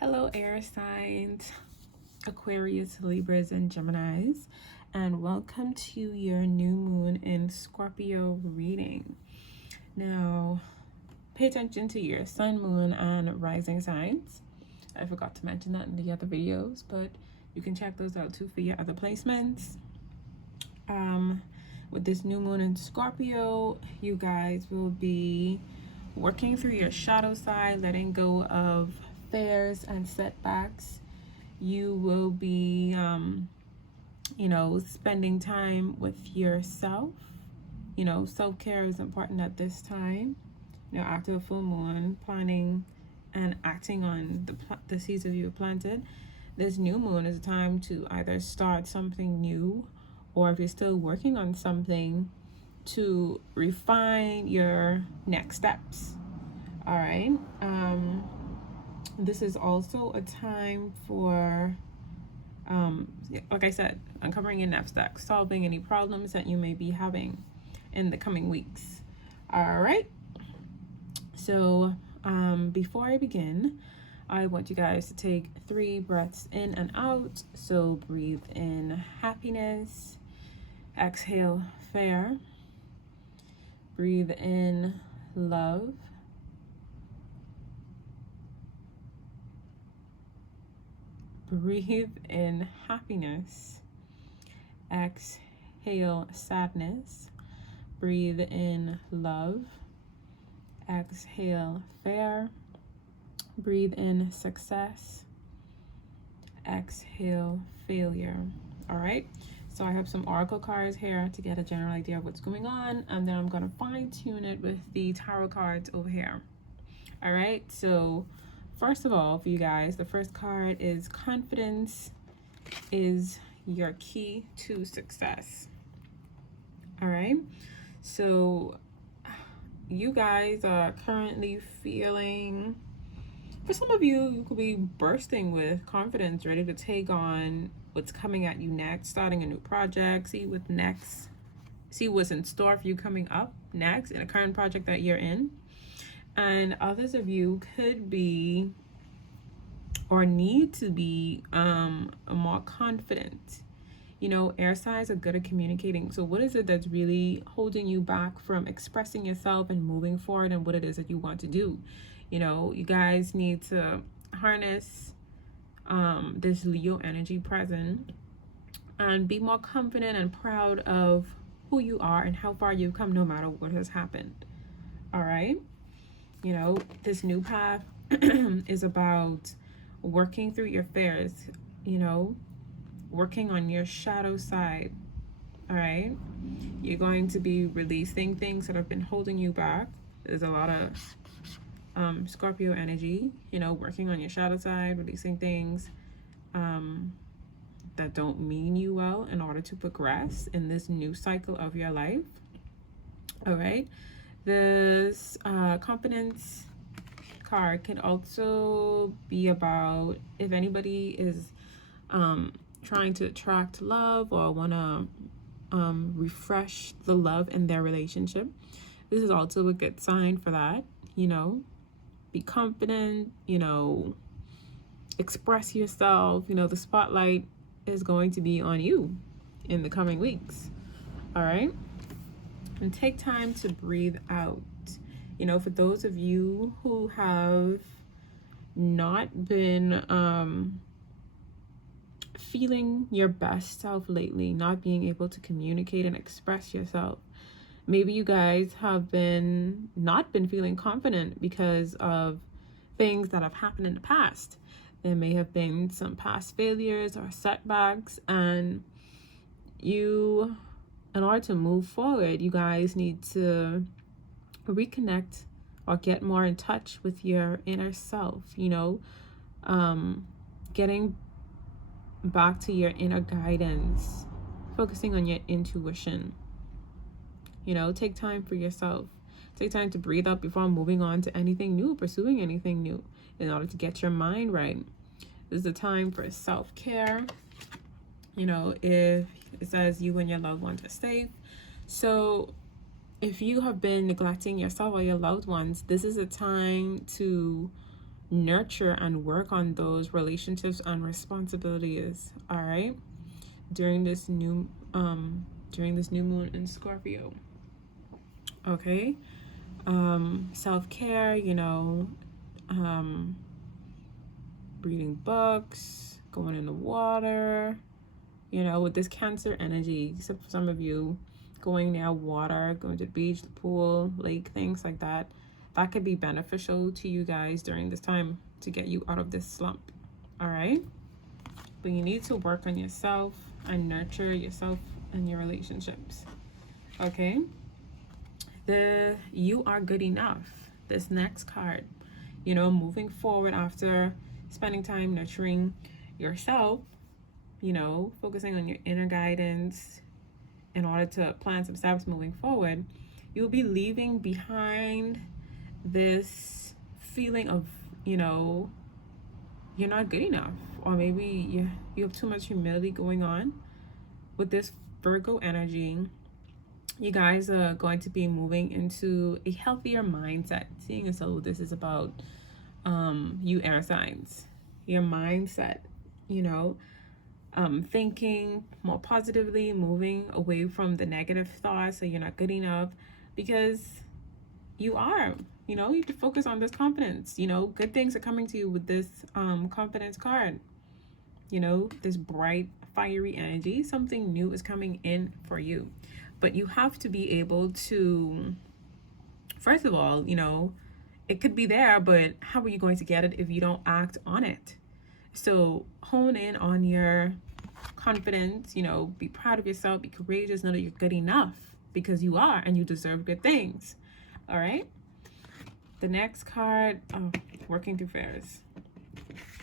Hello, air signs, Aquarius, Libras, and Geminis, and welcome to your new moon in Scorpio reading. Now, pay attention to your sun, moon, and rising signs. I forgot to mention that in the other videos, but you can check those out too for your other placements. With this new moon in Scorpio, you guys will be working through your shadow side, letting go of fears and setbacks. You will be spending time with yourself. Self-care is important at this time. After the full moon, planning and acting on the seeds that you have planted. This new moon is a time to either start something new, or if you're still working on something, to refine your next steps. All right. This is also a time for, like I said, uncovering your next steps, solving any problems that you may be having in the coming weeks. All right. So before I begin, I want you guys to take 3 breaths in and out. So breathe in happiness, exhale fear, breathe in love, breathe in happiness, exhale sadness, breathe in love, exhale fear, breathe in success, exhale failure. All right, so I have some oracle cards here to get a general idea of what's going on, and then I'm going to fine tune it with the tarot cards over here. All right, so first of all, for you guys, the first card is confidence is your key to success. All right, so you guys are currently feeling, for some of you, you could be bursting with confidence, ready to take on what's coming at you next, starting a new project, see what's in store for you coming up next in a current project that you're in. And others of you could be or need to be more confident. Air signs are good at communicating. So what is it that's really holding you back from expressing yourself and moving forward and what it is that you want to do? You guys need to harness this Leo energy present and be more confident and proud of who you are and how far you've come, no matter what has happened. All right. This new path is about working through your fears, working on your shadow side. All right. You're going to be releasing things that have been holding you back. There's a lot of Scorpio energy, working on your shadow side, releasing things that don't mean you well in order to progress in this new cycle of your life. All right. This confidence card can also be about if anybody is trying to attract love or want to refresh the love in their relationship. This is also a good sign for that. Be confident, express yourself. The spotlight is going to be on you in the coming weeks. All right. And take time to breathe out. For those of you who have not been feeling your best self lately, not being able to communicate and express yourself, maybe you guys have not been feeling confident because of things that have happened in the past. There may have been some past failures or setbacks, and in order to move forward, you guys need to reconnect or get more in touch with your inner self, getting back to your inner guidance, focusing on your intuition. Take time for yourself. Take time to breathe out before moving on to anything new, pursuing anything new, in order to get your mind right. This is a time for self-care. If it says you and your loved ones are safe. So if you have been neglecting yourself or your loved ones, this is a time to nurture and work on those relationships and responsibilities, all right, during this new moon in Scorpio. Okay. Self-care, you know, reading books, going in the water, you know, with this Cancer energy. So for some of you, going near water, going to the beach, the pool, lake, things like that, that could be beneficial to you guys during this time to get you out of this slump. All right. But you need to work on yourself and nurture yourself and your relationships. Okay. You are good enough. This next card, you know, moving forward after spending time nurturing yourself, you know, focusing on your inner guidance in order to plan some steps moving forward, you'll be leaving behind this feeling of, you know, you're not good enough, or maybe you have too much humility going on. With this Virgo energy, you guys are going to be moving into a healthier mindset, seeing as though this is about you air signs, your mindset, you know, thinking more positively, moving away from the negative thoughts, so you're not good enough, because you are, you know, you have to focus on this confidence. You know, good things are coming to you with this confidence card. You know, this bright, fiery energy, something new is coming in for you. But you have to be able to, first of all, you know, it could be there, but how are you going to get it if you don't act on it? So hone in on your confidence, you know, be proud of yourself, be courageous, know that you're good enough, because you are, and you deserve good things. All right. The next card, working through fears.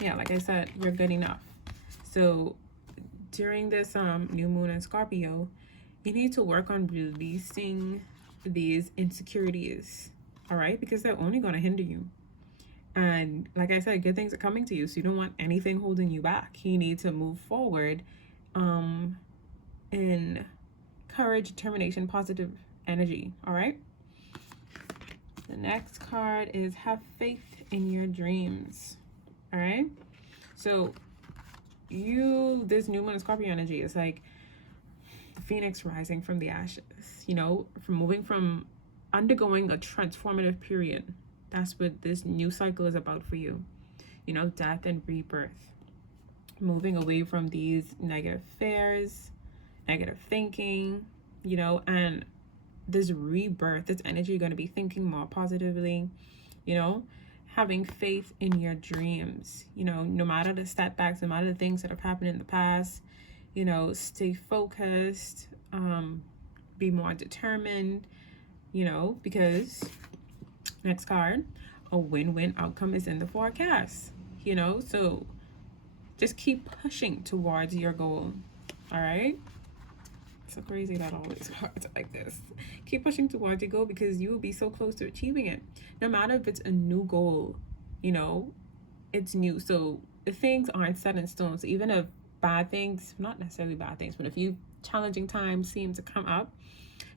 Yeah, like I said, you're good enough. So during this new moon in Scorpio, you need to work on releasing these insecurities, all right? Because they're only going to hinder you. And like I said, good things are coming to you, so you don't want anything holding you back. You need to move forward in courage, determination, positive energy, all right? The next card is have faith in your dreams, all right? So this new moon in Scorpio energy is like the phoenix rising from the ashes, you know, from undergoing a transformative period. That's what this new cycle is about for you. You know, death and rebirth. Moving away from these negative fears, negative thinking, you know, and this rebirth, this energy, you're going to be thinking more positively, you know, having faith in your dreams, you know, no matter the setbacks, no matter the things that have happened in the past, you know, stay focused, be more determined, you know, because next card, a win-win outcome is in the forecast, you know, so just keep pushing towards your goal. All right. So crazy that all these cards are like this. Keep pushing towards your goal, because you will be so close to achieving it. No matter if it's a new goal, you know, it's new. So if things aren't set in stone, so even if bad things, not necessarily bad things, but if you challenging times seem to come up,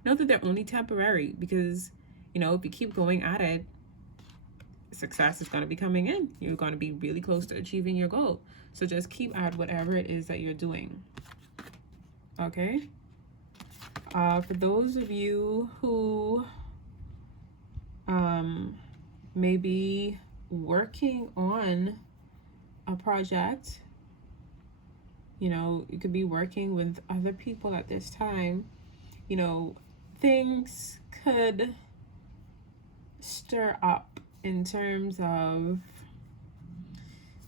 know that they're only temporary, because, you know, if you keep going at it, success is going to be coming in. You're going to be really close to achieving your goal. So just keep at whatever it is that you're doing. Okay. For those of you who may be working on a project, you know, you could be working with other people at this time, you know, things could stir up in terms of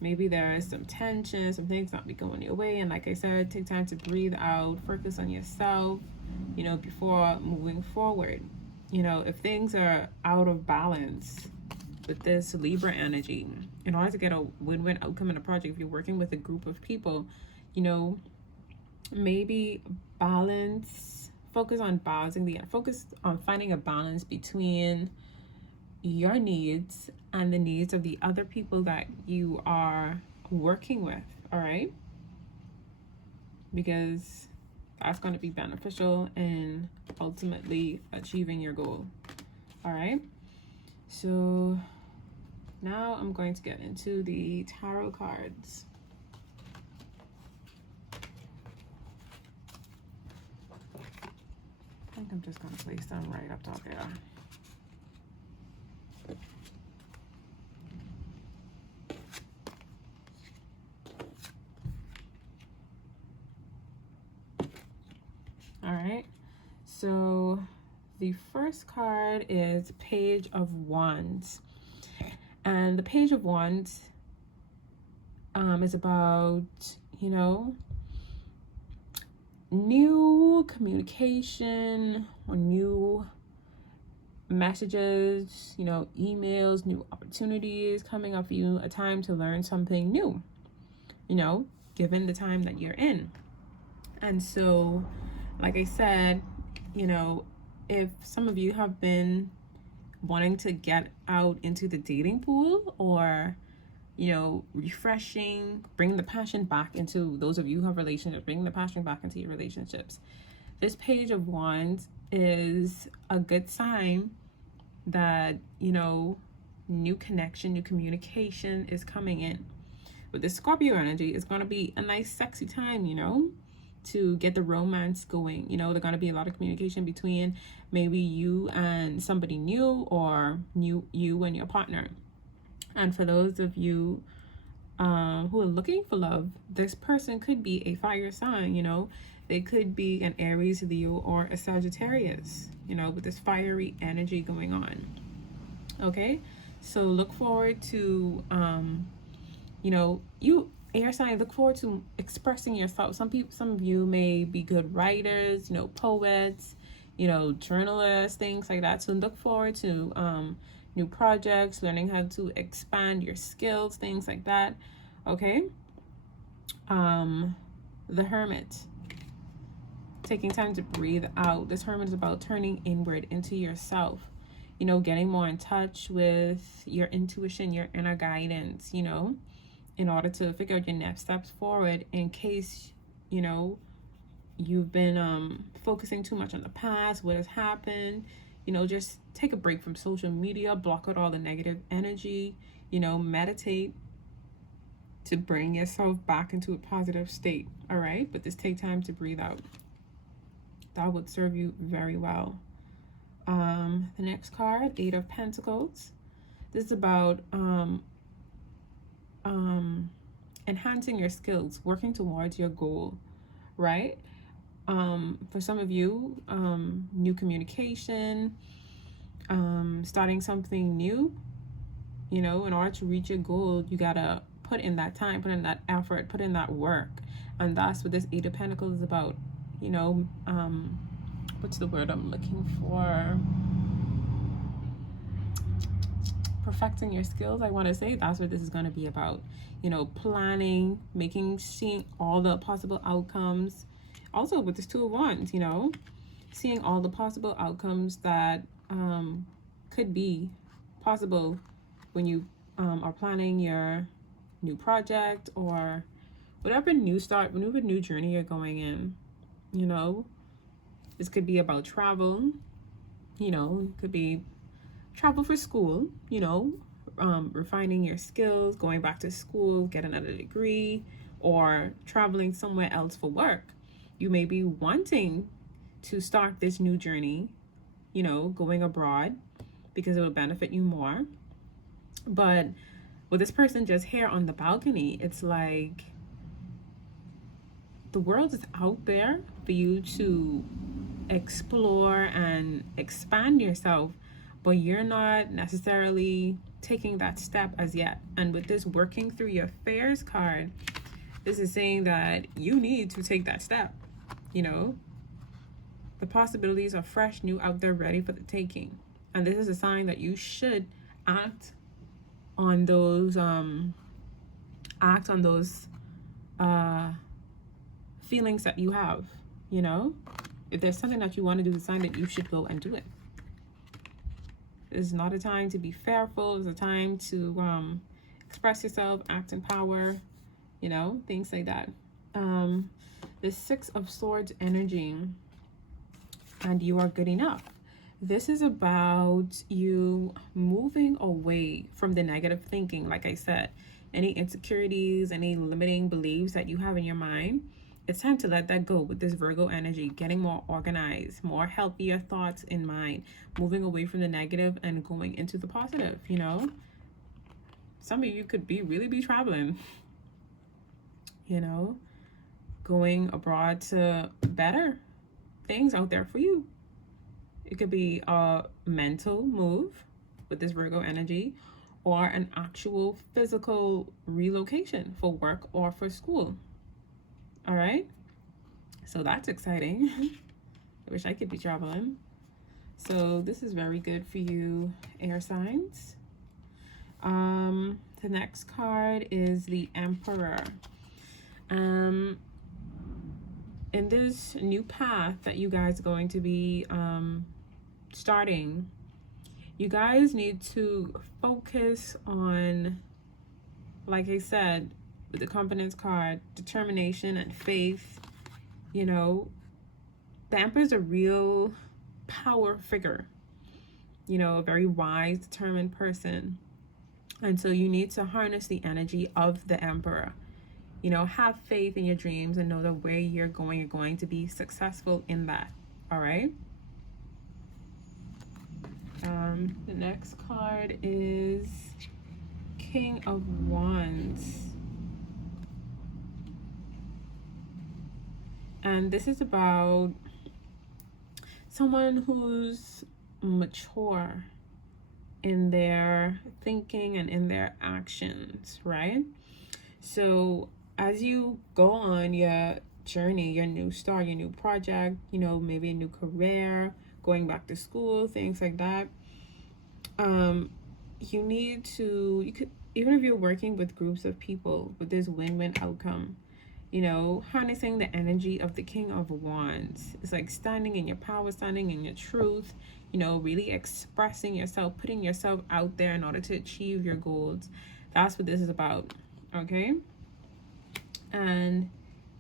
maybe there is some tension, some things not be going your way. And like I said, take time to breathe out, focus on yourself, you know, before moving forward. You know, if things are out of balance with this Libra energy, in order to get a win-win outcome in a project, if you're working with a group of people, you know, maybe focus on finding a balance between your needs and the needs of the other people that you are working with, all right? Because that's going to be beneficial in ultimately achieving your goal, all right? So now I'm going to get into the tarot cards. I think I'm just going to place them right up top there. All right, so the first card is Page of Wands. And the Page of Wands is about, you know, new communication or new messages, you know, emails, new opportunities coming up for you, a time to learn something new, you know, given the time that you're in. And so, like I said, you know, if some of you have been wanting to get out into the dating pool, or, you know, refreshing, bring the passion back into those of you who have relationships, bring the passion back into your relationships, this Page of Wands is a good sign that, you know, new connection, new communication is coming in. With the Scorpio energy, it's going to be a nice sexy time, you know, to get the romance going. You know, there's going to be a lot of communication between maybe you and somebody new, or you and your partner. And for those of you who are looking for love, this person could be a fire sign. You know, they could be an Aries, Leo, or a Sagittarius, you know, with this fiery energy going on. Okay, so look forward to you know, you air sign, look forward to expressing yourself. Some of you may be good writers, you know, poets, you know, journalists, things like that. So look forward to new projects, learning how to expand your skills, things like that. Okay. The Hermit, taking time to breathe out. This Hermit is about turning inward into yourself, you know, getting more in touch with your intuition, your inner guidance, you know, in order to figure out your next steps forward, in case, you know, you've been focusing too much on the past, what has happened. You know, just take a break from social media, block out all the negative energy, you know, meditate to bring yourself back into a positive state. All right, but just take time to breathe out. That would serve you very well. The next card, Eight of Pentacles. This is about enhancing your skills, working towards your goal, right? For some of you, new communication, starting something new, you know, in order to reach your goal, you gotta put in that time, put in that effort, put in that work. And that's what this Eight of Pentacles is about, you know. What's the word I'm looking for? Perfecting your skills, I want to say. That's what this is going to be about, you know, planning, seeing all the possible outcomes. Also with this Two of Wands, you know, seeing all the possible outcomes that could be possible when you are planning your new project, or whatever new journey you're going in. You know, this could be about travel, you know, it could be travel for school, you know, refining your skills, going back to school, get another degree, or traveling somewhere else for work. You may be wanting to start this new journey, you know, going abroad, because it will benefit you more. But with this person just here on the balcony, it's like the world is out there for you to explore and expand yourself, but you're not necessarily taking that step as yet. And with this working through your affairs card, this is saying that you need to take that step. You know, the possibilities are fresh, new, out there, ready for the taking. And this is a sign that you should act on those feelings that you have. You know, if there's something that you want to do, it's a sign that you should go and do it. It's not a time to be fearful. It's a time to express yourself, act in power, you know, things like that. The Six of Swords energy, and you are good enough. This is about you moving away from the negative thinking. Like I said, any insecurities, any limiting beliefs that you have in your mind, it's time to let that go with this Virgo energy, getting more organized, more healthier thoughts in mind, moving away from the negative and going into the positive, you know? Some of you could really be traveling, you know, going abroad to better things out there for you. It could be a mental move with this Virgo energy, or an actual physical relocation for work or for school. All right, so that's exciting. I wish I could be traveling. So this is very good for you, air signs. The next card is the Emperor. In this new path that you guys are going to be starting, you guys need to focus on, like I said, with the Confidence card, determination and faith. You know, the Emperor is a real power figure, you know, a very wise, determined person. And so you need to harness the energy of the Emperor. You know, have faith in your dreams and know that where you're going to be successful in that. All right. The next card is King of Wands. And this is about someone who's mature in their thinking and in their actions, right? So as you go on your journey, your new start, your new project, you know, maybe a new career, going back to school, things like that, you need to, you could, even if you're working with groups of people with this win-win outcome, you know, harnessing the energy of the King of Wands. It's like standing in your power, standing in your truth, you know, really expressing yourself, putting yourself out there in order to achieve your goals. That's what this is about, okay? And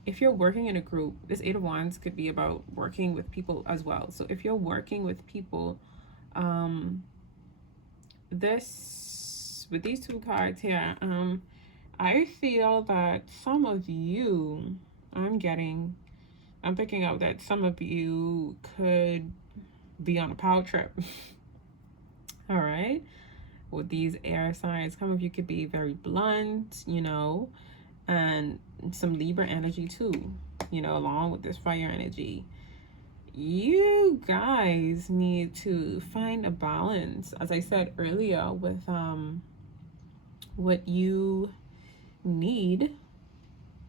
if you're working in a group, this Eight of Wands could be about working with people as well. So if you're working with people, with these two cards here, I feel that some of you, I'm picking up that some of you could be on a power trip. All right. With these air signs, some of you could be very blunt, you know, and some Libra energy too, you know, along with this fire energy. You guys need to find a balance, as I said earlier, with what you need.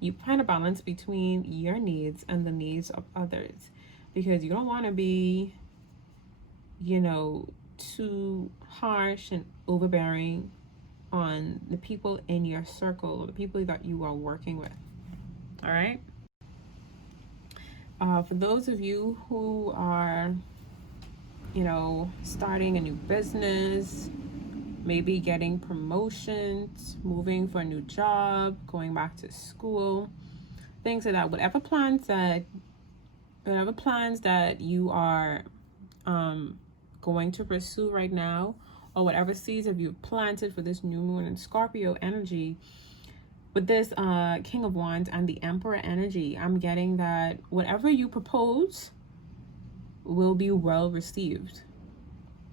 You find a balance between your needs and the needs of others, because you don't want to be, you know, too harsh and overbearing on the people in your circle, the people that you are working with. All right. For those of you who are, you know, starting a new business, maybe getting promotions, moving for a new job, going back to school, things like that, whatever plans that you are going to pursue right now, or whatever seeds have you planted for this new moon in Scorpio energy, with this King of Wands and the Emperor energy, I'm getting that whatever you propose will be well received.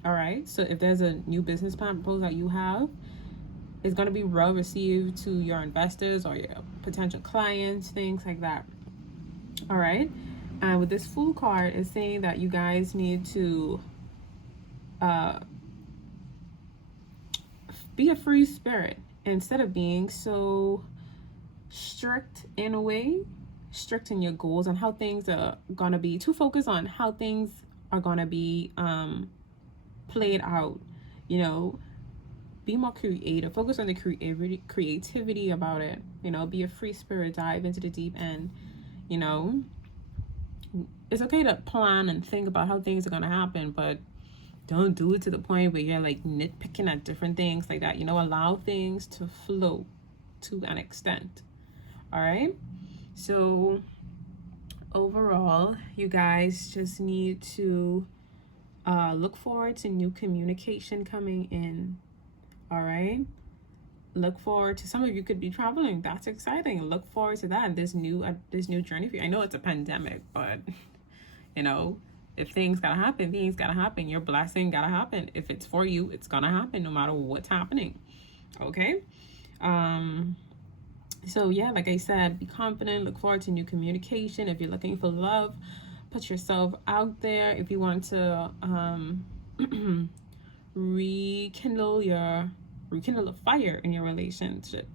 All right. So if there's a new business plan proposal that you have, it's going to be well received to your investors or your potential clients, things like that. All right. And with this Fool card, it's saying that you guys need to be a free spirit instead of being so strict in a way, strict in your goals and how things are gonna be, to focus on how things are gonna be played out. You know, be more creative, focus on the creativity about it. You know, be a free spirit, dive into the deep end. You know, it's okay to plan and think about how things are gonna happen, but don't do it to the point where you're like nitpicking at different things like that. You know, allow things to flow to an extent. All right. So overall, you guys just need to Look forward to new communication coming in. All right. Look forward to, some of you could be traveling. That's exciting. Look forward to that. This new journey for you. I know it's a pandemic, but you know, if things gotta happen, things gotta happen. Your blessing gotta happen. If it's for you, it's gonna happen no matter what's happening. Okay. So yeah, like I said, be confident. Look forward to new communication. If you're looking for love, put yourself out there. If you want to rekindle a fire in your relationship,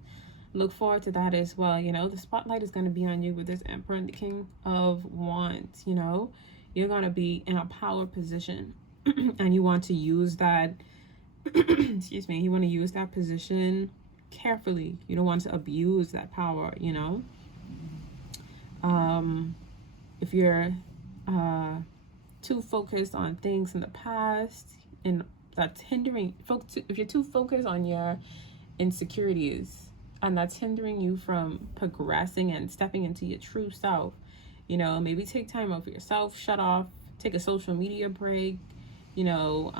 look forward to that as well. You know, the spotlight is going to be on you with this Emperor and the King of Wands. You know, you're going to be in a power position and you want to use that excuse me, you want to use that position carefully. You don't want to abuse that power, you know. If you're too focused on things in the past and that's hindering, if you're too focused on your insecurities and that's hindering you from progressing and stepping into your true self, you know, maybe take time out for yourself, shut off, take a social media break, you know,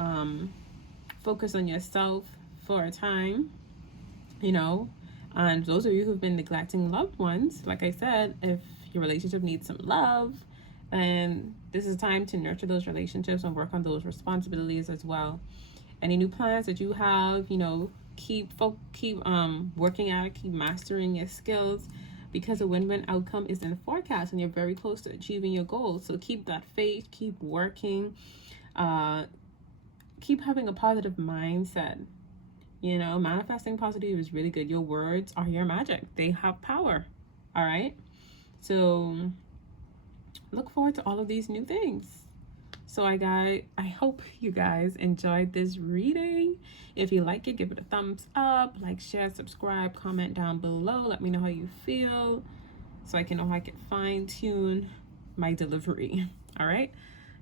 focus on yourself for a time, you know. And those of you who've been neglecting loved ones, like I said, if your relationship needs some love, and this is time to nurture those relationships and work on those responsibilities as well. Any new plans that you have, you know, keep working at it, keep mastering your skills, because a win-win outcome is in the forecast and you're very close to achieving your goals. So keep that faith, keep working, keep having a positive mindset. You know, manifesting positive is really good. Your words are your magic. They have power. All right. So look forward to all of these new things. So I hope you guys enjoyed this reading. If you like it, give it a thumbs up, like, share, subscribe, comment down below. Let me know how you feel so I can know how I can fine tune my delivery. All right.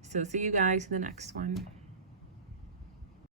So see you guys in the next one.